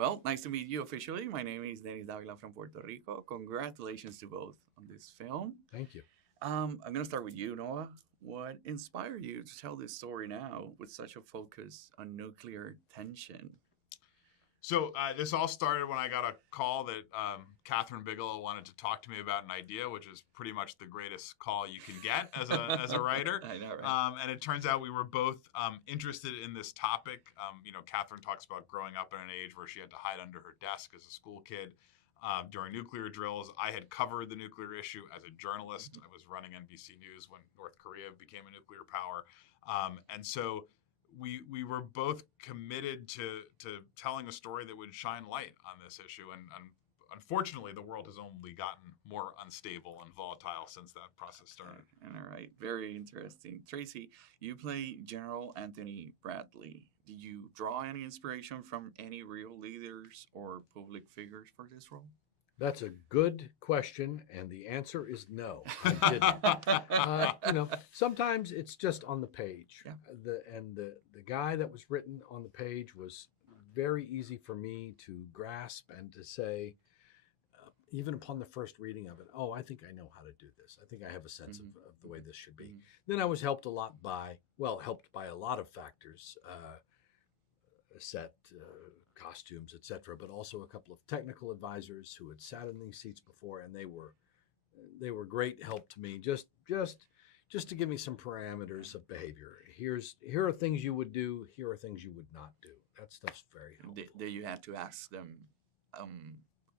Well, nice to meet you officially. My name is Dennis Davila from Puerto Rico. Congratulations to both on this film. Thank you. I'm going to start with you, Noah. What inspired you to tell this story now with such a focus on nuclear tension? So this all started when I got a call that Kathryn Bigelow wanted to talk to me about an idea, which is pretty much the greatest call you can get as a writer. I know, right? And it turns out we were both interested in this topic. Kathryn talks about growing up in an age where she had to hide under her desk as a school kid during nuclear drills. I had covered the nuclear issue as a journalist. I was running NBC News when North Korea became a nuclear power. And so we were both committed to telling a story that would shine light on this issue. And unfortunately, the world has only gotten more unstable and volatile since that process started. All right. Very interesting. Tracy, you play General Anthony Bradley. Did you draw any inspiration from any real leaders or public figures for this role? That's a good question, and the answer is no. I didn't. Sometimes it's just on the page. Yeah. The guy that was written on the page was very easy for me to grasp and to say, even upon the first reading of it, oh, I think I know how to do this. I think I have a sense of the way this should be. Mm-hmm. Then I was helped by a lot of factors, set, costumes, etc., but also a couple of technical advisors who had sat in these seats before, and they were great help to me just to give me some parameters of behavior. Here are things you would do, here are things you would not do. That stuff's very helpful. Did you have to ask them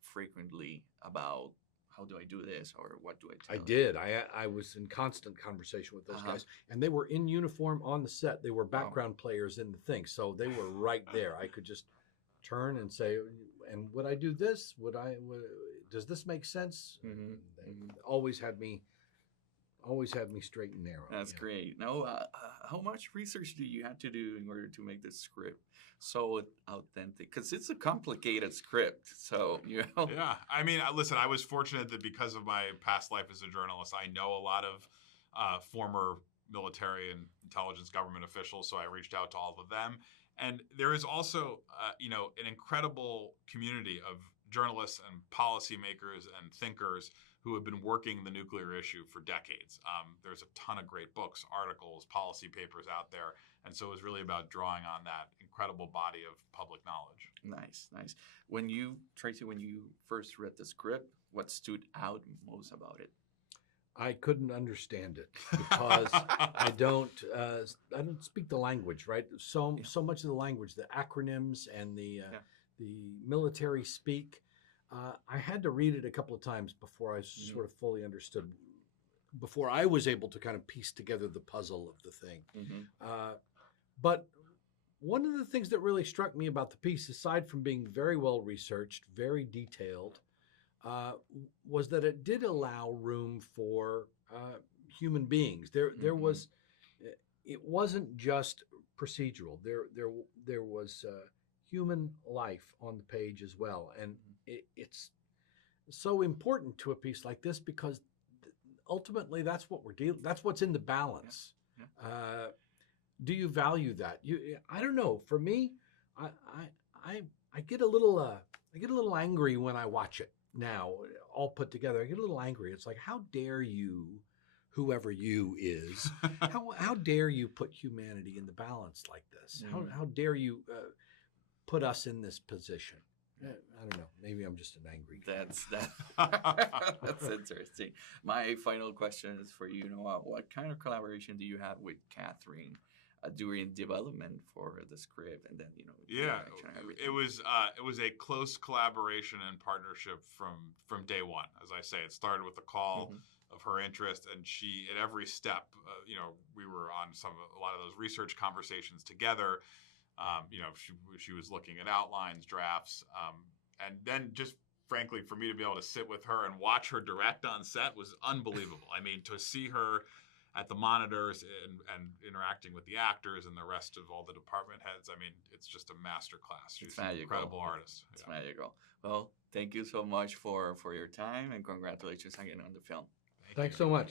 frequently about how do I do this or what do I tell I did. I was in constant conversation with those guys, and they were in uniform on the set. They were background players in the thing, so they were right there. I could just turn and say, and would I do this? Does this make sense? Mm-hmm. They always had me straight and narrow. That's great. Now, how much research do you have to do in order to make this script so authentic? Because it's a complicated script. So, Yeah. I mean, listen, I was fortunate that because of my past life as a journalist, I know a lot of former military and intelligence government officials. So I reached out to all of them. And there is also, an incredible community of journalists and policymakers and thinkers who have been working the nuclear issue for decades. There's a ton of great books, articles, policy papers out there. And so it was really about drawing on that incredible body of public knowledge. Nice. Tracy, when you first read the script, what stood out most about it? I couldn't understand it because I don't speak the language, right? So much of the language, the acronyms and the military speak. I had to read it a couple of times before I sort of fully understood, before I was able to kind of piece together the puzzle of the thing. Mm-hmm. But one of the things that really struck me about the piece, aside from being very well researched, very detailed, was that it did allow room for human beings. There was, it wasn't just procedural. There was human life on the page as well, and it's so important to a piece like this because ultimately that's what we're dealing. That's what's in the balance. Yeah. Do you value that? I don't know. For me, I get a little angry when I watch it now, all put together. I get a little angry. It's like, how dare you, whoever you is, how dare you put humanity in the balance like this? How dare you put us in this position? I don't know. Maybe I'm just an angry guy. That's interesting. My final question is for you, Noah. What kind of collaboration do you have with Kathryn during development for the script, and then it was a close collaboration and partnership from day one. As I say, it started with a call of her interest, and she at every step, we were on a lot of those research conversations together. She was looking at outlines, drafts, and then just frankly, for me to be able to sit with her and watch her direct on set was unbelievable. I mean, to see her at the monitors and interacting with the actors and the rest of all the department heads, I mean, it's just a master class. She's an incredible artist. It's magical. Well, thank you so much for your time, and congratulations again on the film. Thanks so much.